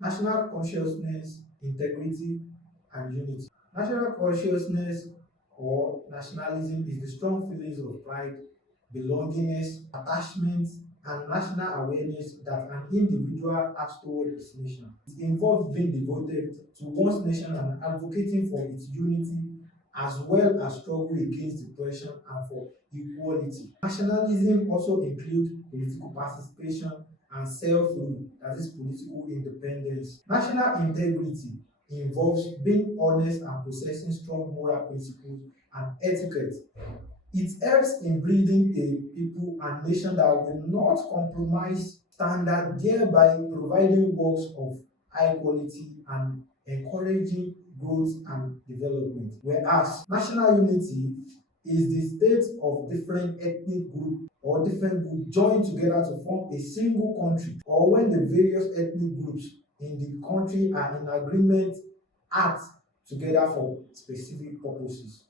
National consciousness, integrity, and unity. National consciousness or nationalism is the strong feelings of pride, belongingness, attachment, and national awareness that an individual has toward his nation. It involves being devoted to one's nation and advocating for its unity as well as struggle against depression and for equality. Nationalism also includes political participation and self-rule, that is political independence. National integrity involves being honest and possessing strong moral principles and etiquette. It helps in building a people and nation that will not compromise standard, thereby providing works of high quality and encouraging growth and development. Whereas national unity is the state of different ethnic groups or different groups joined together to form a single country, or when the various ethnic groups in the country are in agreement, act together for specific purposes.